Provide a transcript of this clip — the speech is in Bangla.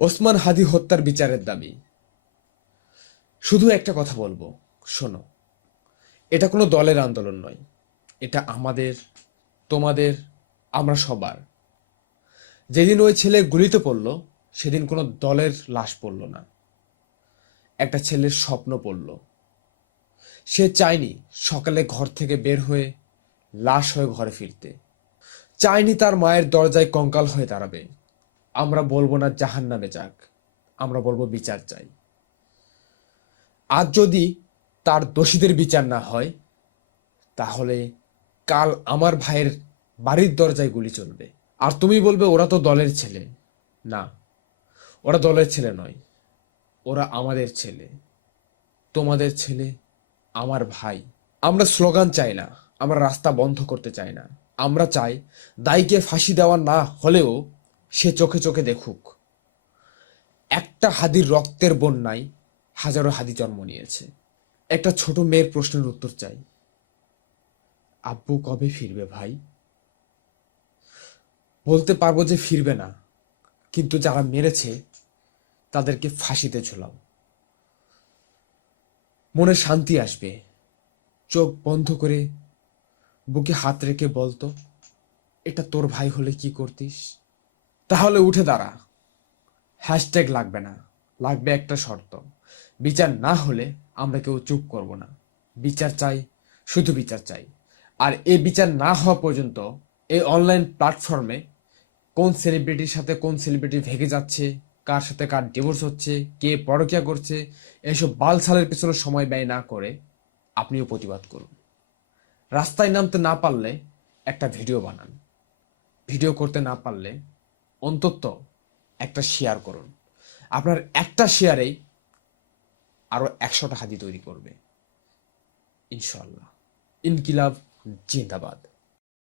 ওসমান হাদি হত্যার বিচারের দাবি। শুধু একটা কথা বলবো, শোনো, এটা কোনো দলের আন্দোলন নয়, এটা আমাদের, তোমাদের, আমরা সবার। যেদিন ওই ছেলে গুলিতে পড়ল সেদিন কোনো দলের লাশ পড়ল না, একটা ছেলের স্বপ্ন পড়ল। সে চায়নি সকালে ঘর থেকে বের হয়ে লাশ হয়ে ঘরে ফিরতে, চায়নি তার মায়ের দরজায় কঙ্কাল হয়ে দাঁড়াবে। আমরা বলবো না জাহান্নামে যাক, আমরা বলবো বিচার চাই। আজ যদি তার দোষীদের বিচার না হয়, তাহলে কাল আমার ভাইয়ের বাড়ির দরজায় গুলি চলবে। আর তুমি বলবে ওরা তো দলের ছেলে। না, ওরা দলের ছেলে নয়, ওরা আমাদের ছেলে, তোমাদের ছেলে, আমার ভাই। আমরা স্লোগান চাই না, আমরা রাস্তা বন্ধ করতে চাই না। আমরা চাই দায়ীকে ফাঁসি দেওয়া না হলেও সে চোখে চোখে দেখুক একটা হাদির রক্তের বন্যায় হাজারো হাদি জন্ম নিয়েছে। একটা ছোট মেয়ের প্রশ্নের উত্তর চাই, আব্বু কবে ফিরবে ভাই? বলতে পারবো যে ফিরবে না, কিন্তু যারা মেরেছে তাদেরকে ফাঁসিতে ঝুলাও, মনে শান্তি আসবে। চোখ বন্ধ করে বুকে হাত রেখে বলতো, এটা তোর ভাই হলে কি করতিস? তাহলে উঠে দাঁড়া। হ্যাশট্যাগ লাগবে না, লাগবে একটা শর্ত, বিচার না হলে আমরা কেউ চুপ করব না। বিচার চাই, শুধু বিচার চাই। আর এই বিচার না হওয়া পর্যন্ত এই অনলাইন প্ল্যাটফর্মে কোন সেলিব্রিটির সাথে কোন সেলিব্রিটি ভেগে যাচ্ছে, কার সাথে কার ডিভোর্স হচ্ছে, কে পরকিয়া করছে, এসব বালছালের পেছনে সময় ব্যয় না করে আপনিও প্রতিবাদ করুন। রাস্তায় নামতে না পারলে একটা ভিডিও বানান, ভিডিও করতে না পারলে অন্তত একটা শেয়ার করুন। আপনার একটা শেয়ারেই আরো 100টা হাদি তৈরি করবে ইনশাল্লাহ। ইনকিলাব জিন্দাবাদ।